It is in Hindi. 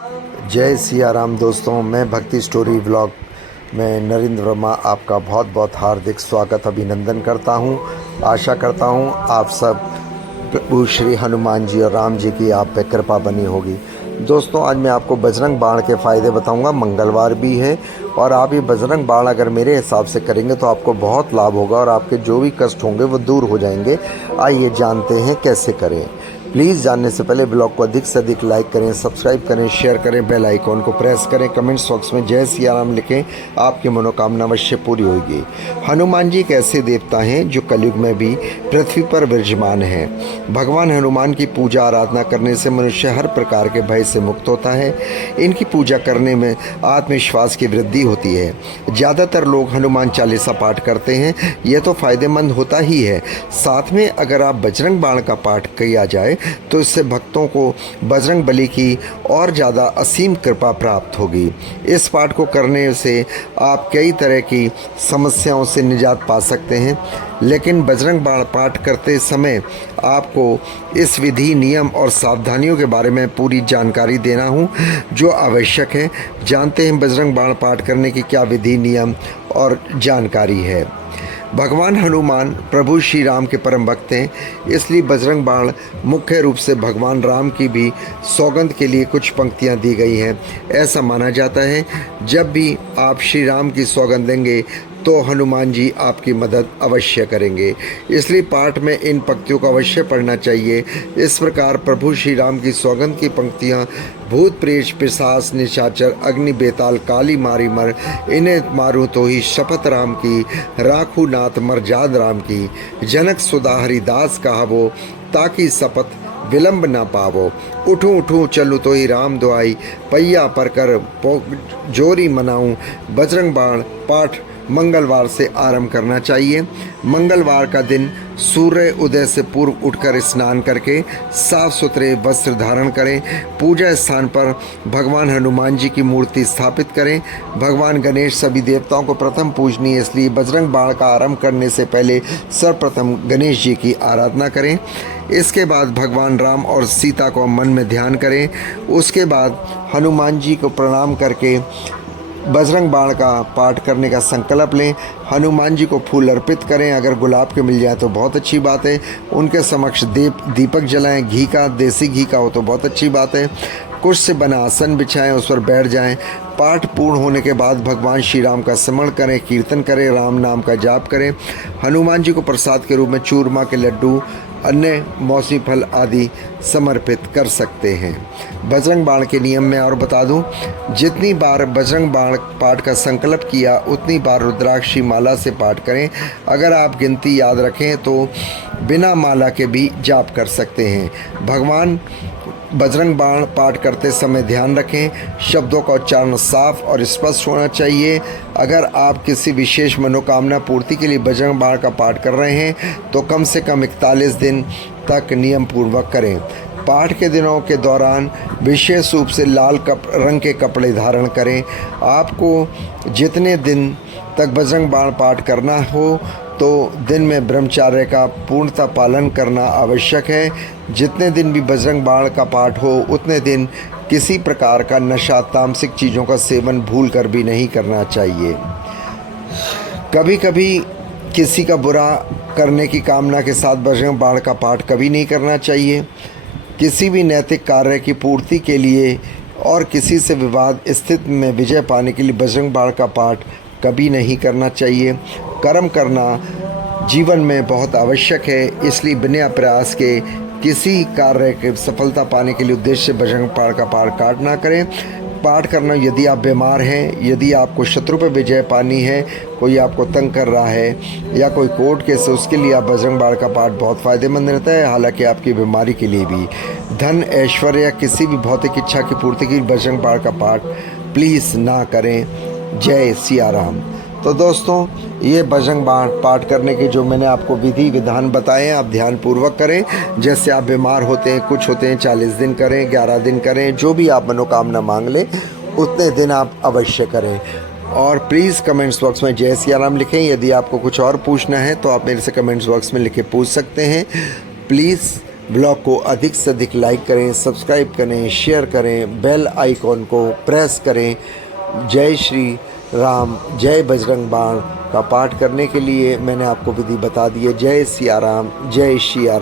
जय सिया राम दोस्तों, मैं भक्ति स्टोरी व्लॉग में नरेंद्र वर्मा आपका बहुत बहुत हार्दिक स्वागत अभिनंदन करता हूं। आशा करता हूं आप सब प्रभु श्री हनुमान जी और राम जी की आप पे कृपा बनी होगी। दोस्तों, आज मैं आपको बजरंग बाण के फ़ायदे बताऊंगा। मंगलवार भी है और आप ये बजरंग बाण अगर मेरे हिसाब से करेंगे तो आपको बहुत लाभ होगा और आपके जो भी कष्ट होंगे वो दूर हो जाएंगे। आइए जानते हैं कैसे करें। प्लीज़ जानने से पहले ब्लॉग को अधिक से अधिक लाइक करें, सब्सक्राइब करें, शेयर करें, बेल आइकॉन को प्रेस करें, कमेंट्स बॉक्स में जय सिया राम लिखें। आपकी मनोकामना अवश्य पूरी होगी। हनुमान जी एक ऐसे देवता हैं जो कलयुग में भी पृथ्वी पर विराजमान हैं। भगवान हनुमान की पूजा आराधना करने से मनुष्य हर प्रकार के भय से मुक्त होता है। इनकी पूजा करने में आत्मविश्वास की वृद्धि होती है। ज़्यादातर लोग हनुमान चालीसा पाठ करते हैं, यह तो फायदेमंद होता ही है। साथ में अगर आप बजरंग बाण का पाठ किया जाए तो इससे भक्तों को बजरंग बली की और ज़्यादा असीम कृपा प्राप्त होगी। इस पाठ को करने से आप कई तरह की समस्याओं से निजात पा सकते हैं। लेकिन बजरंग बाण पाठ करते समय आपको इस विधि, नियम और सावधानियों के बारे में पूरी जानकारी देना हूँ जो आवश्यक है। जानते हैं बजरंग बाण पाठ करने की क्या विधि, नियम और जानकारी है। भगवान हनुमान प्रभु श्री राम के परम भक्त हैं, इसलिए बजरंग बाण मुख्य रूप से भगवान राम की भी सौगंध के लिए कुछ पंक्तियां दी गई हैं। ऐसा माना जाता है जब भी आप श्री राम की सौगंध देंगे तो हनुमान जी आपकी मदद अवश्य करेंगे। इसलिए पाठ में इन पंक्तियों को अवश्य पढ़ना चाहिए। इस प्रकार प्रभु श्री राम की सौगंध की पंक्तियाँ: भूत प्रेत पिशाच निशाचर अग्नि बेताल काली मारी मर, इन्हें मारूं तो ही शपथ राम की, राखू नाथ मरजाद राम की, जनक सुधा हरिदास कहावो, ताकि शपथ विलंब ना पावो, उठूं उठूं चलूँ तो ही राम दुआई, पैया पर कर जोरी मनाऊं। बजरंग बाण पाठ मंगलवार से आरंभ करना चाहिए। मंगलवार का दिन सूर्य उदय से पूर्व उठकर स्नान करके साफ सुथरे वस्त्र धारण करें। पूजा स्थान पर भगवान हनुमान जी की मूर्ति स्थापित करें। भगवान गणेश सभी देवताओं को प्रथम पूजनीय, इसलिए बजरंग बाण का आरंभ करने से पहले सर्वप्रथम गणेश जी की आराधना करें। इसके बाद भगवान राम और सीता को मन में ध्यान करें। उसके बाद हनुमान जी को प्रणाम करके बजरंग बाण का पाठ करने का संकल्प लें। हनुमान जी को फूल अर्पित करें। अगर गुलाब के मिल जाए तो बहुत अच्छी बात है। उनके समक्ष दीपक जलाएं। घी का, देसी घी का हो तो बहुत अच्छी बात है। कुश से बना आसन बिछाएं, उस पर बैठ जाएं। पाठ पूर्ण होने के बाद भगवान श्री राम का स्मरण करें, कीर्तन करें, राम नाम का जाप करें। हनुमान जी को प्रसाद के रूप में चूरमा के लड्डू, अन्य मौसमी फल आदि समर्पित कर सकते हैं। बजरंग बाण के नियम में और बता दूं, जितनी बार बजरंग बाण पाठ का संकल्प किया उतनी बार रुद्राक्ष की माला से पाठ करें। अगर आप गिनती याद रखें तो बिना माला के भी जाप कर सकते हैं। भगवान बजरंग बाण पाठ करते समय ध्यान रखें, शब्दों का उच्चारण साफ और स्पष्ट होना चाहिए। अगर आप किसी विशेष मनोकामना पूर्ति के लिए बजरंग बाण का पाठ कर रहे हैं तो कम से कम 41 दिन तक नियम पूर्वक करें। पाठ के दिनों के दौरान विशेष रूप से लाल रंग के कपड़े धारण करें। आपको जितने दिन तक बजरंग बाण पाठ करना हो तो दिन में ब्रह्मचर्य का पूर्णतः पालन करना आवश्यक है। जितने दिन भी बजरंग बाण का पाठ हो उतने दिन किसी प्रकार का नशा, तामसिक चीज़ों का सेवन भूल कर भी नहीं करना चाहिए। कभी कभी किसी का बुरा करने की कामना के साथ बजरंग बाण का पाठ कभी नहीं करना चाहिए। किसी भी नैतिक कार्य की पूर्ति के लिए और किसी से विवाद स्थिति में विजय पाने के लिए बजरंग बाण का पाठ कभी नहीं करना चाहिए। कर्म करना जीवन में बहुत आवश्यक है, इसलिए बिना प्रयास के किसी कार्य की सफलता पाने के लिए उद्देश्य बजरंग बाण का पाठ ना करें। पाठ करना, यदि आप बीमार हैं, यदि आपको शत्रु पर विजय पानी है, कोई आपको तंग कर रहा है या कोई कोर्ट केस है, उसके लिए आप बजरंग बाण का पाठ बहुत फ़ायदेमंद रहता है। हालांकि आपकी बीमारी के लिए भी, धन, ऐश्वर्य या किसी भी भौतिक इच्छा की पूर्ति के लिए बजरंग बाण का पाठ प्लीज़ ना करें। जय सिया राम। तो दोस्तों, ये बजरंग बाण पाठ करने के जो मैंने आपको विधि विधान बताए हैं, आप ध्यानपूर्वक करें। जैसे आप बीमार होते हैं, कुछ होते हैं 40 दिन करें, 11 दिन करें, जो भी आप मनोकामना मांग लें उतने दिन आप अवश्य करें। और प्लीज़ कमेंट्स बॉक्स में जय सिया राम लिखें। यदि आपको कुछ और पूछना है तो आप मेरे से कमेंट्स बॉक्स में लिखे पूछ सकते हैं। प्लीज़ ब्लॉग को अधिक से अधिक लाइक करें, सब्सक्राइब करें, शेयर करें, बेल आइकॉन को प्रेस करें। जय श्री राम, जय बजरंग बाण का पाठ करने के लिए मैंने आपको विधि बता दी है। जय सिया राम, जय सिया राम।